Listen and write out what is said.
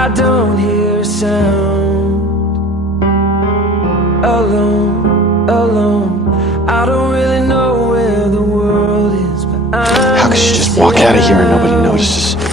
I don't hear a sound. Alone, alone, I don't really know where the world is, but I'm How could she just walk out of here and nobody notices?